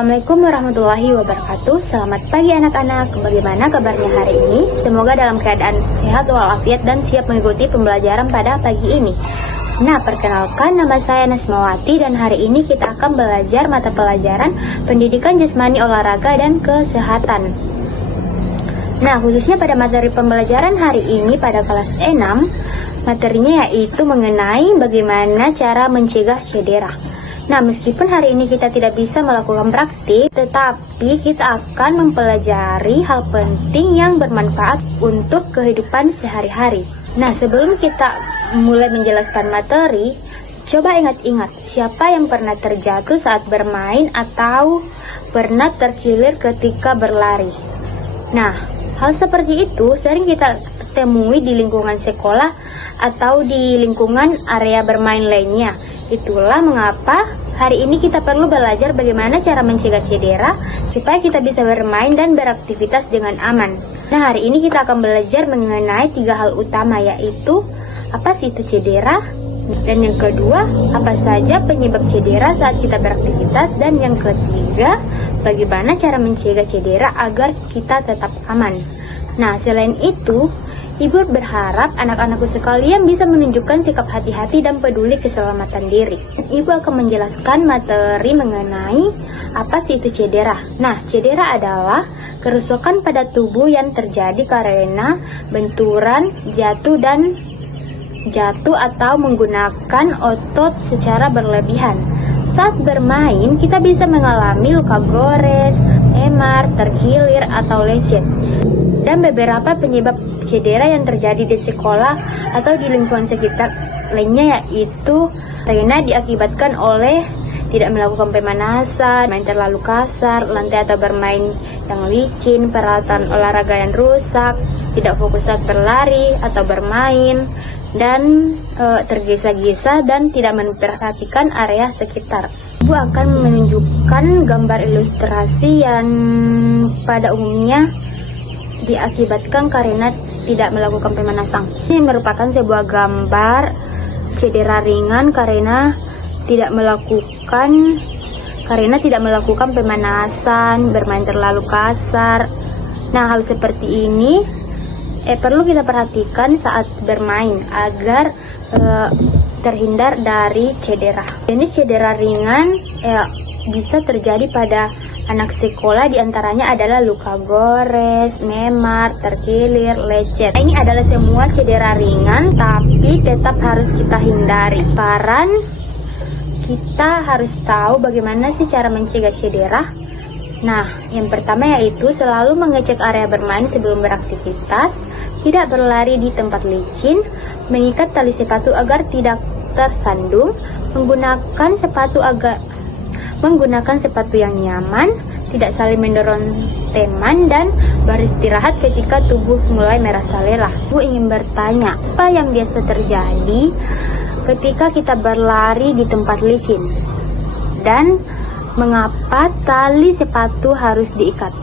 Assalamualaikum warahmatullahi wabarakatuh. Selamat pagi anak-anak. Bagaimana kabarnya hari ini? Semoga dalam keadaan sehat walafiat dan siap mengikuti pembelajaran pada pagi ini. Nah, perkenalkan, nama saya Nasmawati dan hari ini kita akan belajar mata pelajaran Pendidikan Jasmani, Olahraga, dan Kesehatan. Nah, khususnya pada materi pembelajaran hari ini pada kelas 6, materinya yaitu mengenai bagaimana cara mencegah cedera. Nah, meskipun hari ini kita tidak bisa melakukan praktik, tetapi kita akan mempelajari hal penting yang bermanfaat untuk kehidupan sehari-hari. Nah, sebelum kita mulai menjelaskan materi, coba ingat-ingat siapa yang pernah terjatuh saat bermain atau pernah terkilir ketika berlari. Nah, hal seperti itu sering kita temui di lingkungan sekolah atau di lingkungan area bermain lainnya. Itulah mengapa hari ini kita perlu belajar bagaimana cara mencegah cedera supaya kita bisa bermain dan beraktivitas dengan aman. Nah, hari ini kita akan belajar mengenai 3 hal utama, yaitu apa sih itu cedera, dan yang kedua, apa saja penyebab cedera saat kita beraktivitas, dan yang ketiga, bagaimana cara mencegah cedera agar kita tetap aman. Nah, selain itu, Ibu berharap anak-anakku sekalian bisa menunjukkan sikap hati-hati dan peduli keselamatan diri. Ibu akan menjelaskan materi mengenai apa sih itu cedera. Nah, cedera adalah kerusakan pada tubuh yang terjadi karena benturan, jatuh atau menggunakan otot secara berlebihan. Saat bermain, kita bisa mengalami luka gores, memar, terkilir, atau lecet. Dan beberapa penyebab cedera yang terjadi di sekolah atau di lingkungan sekitar lainnya yaitu karena diakibatkan oleh tidak melakukan pemanasan, main terlalu kasar, lantai atau bermain yang licin, peralatan olahraga yang rusak, tidak fokus saat berlari atau bermain, dan tergesa-gesa dan tidak memperhatikan area sekitar. Ibu akan menunjukkan gambar ilustrasi yang pada umumnya diakibatkan karena tidak melakukan pemanasan. Ini merupakan sebuah gambar cedera ringan karena tidak melakukan pemanasan, bermain terlalu kasar. Nah, hal seperti ini perlu kita perhatikan saat bermain agar terhindar dari cedera. Jenis cedera ringan bisa terjadi pada anak sekolah, diantaranya adalah luka gores, memar, terkilir, lecet. Ini adalah semua cedera ringan, tapi tetap harus kita hindari. Saran, kita harus tahu bagaimana sih cara mencegah cedera. Nah, yang pertama yaitu selalu mengecek area bermain sebelum beraktivitas, tidak berlari di tempat licin, mengikat tali sepatu agar tidak tersandung, menggunakan sepatu yang nyaman, tidak saling mendorong teman, dan beristirahat ketika tubuh mulai merasa lelah. Ibu ingin bertanya, apa yang biasa terjadi ketika kita berlari di tempat licin? Dan mengapa tali sepatu harus diikat?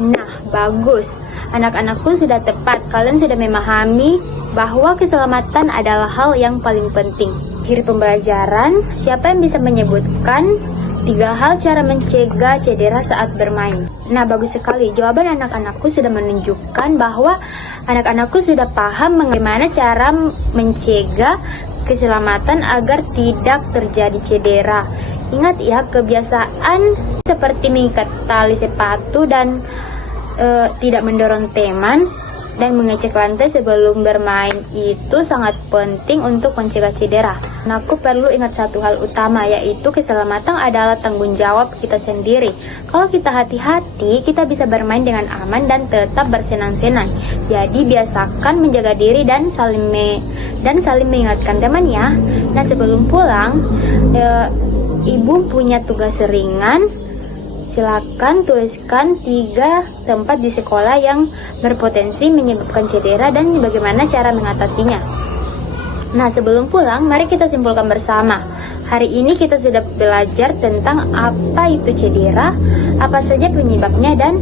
Nah, bagus. Anak-anakku sudah tepat. Kalian sudah memahami bahwa keselamatan adalah hal yang paling penting. Akhir pembelajaran, siapa yang bisa menyebutkan 3 hal cara mencegah cedera saat bermain? Nah, bagus sekali. Jawaban anak-anakku sudah menunjukkan bahwa anak-anakku sudah paham bagaimana cara mencegah keselamatan agar tidak terjadi cedera. Ingat ya, kebiasaan seperti mengikat tali sepatu dan tidak mendorong teman dan mengecek lantai sebelum bermain itu sangat penting untuk mencegah cedera. Nah, aku perlu ingat satu hal utama, yaitu keselamatan adalah tanggung jawab kita sendiri. Kalau kita hati-hati, kita bisa bermain dengan aman dan tetap bersenang-senang. Jadi biasakan menjaga diri dan saling mengingatkan teman ya. Nah, sebelum pulang, Ibu punya tugas ringan. Silakan tuliskan 3 tempat di sekolah yang berpotensi menyebabkan cedera dan bagaimana cara mengatasinya. Nah, sebelum pulang, mari kita simpulkan bersama. Hari ini kita sudah belajar tentang apa itu cedera, apa saja penyebabnya, dan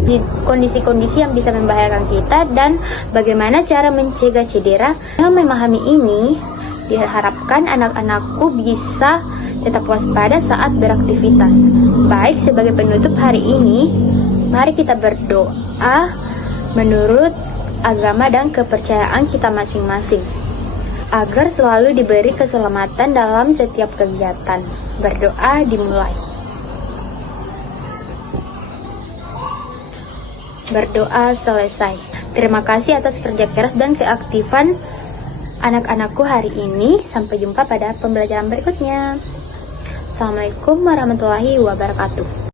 kondisi-kondisi yang bisa membahayakan kita, dan bagaimana cara mencegah cedera. Dengan memahami ini, Diharapkan anak-anakku bisa tetap waspada saat beraktivitas. Baik, sebagai penutup hari ini, mari kita berdoa menurut agama dan kepercayaan kita masing-masing, agar selalu diberi keselamatan dalam setiap kegiatan. Berdoa dimulai. Berdoa selesai. Terima kasih atas kerja keras dan keaktifan anak-anakku hari ini. Sampai jumpa pada pembelajaran berikutnya. Assalamualaikum warahmatullahi wabarakatuh.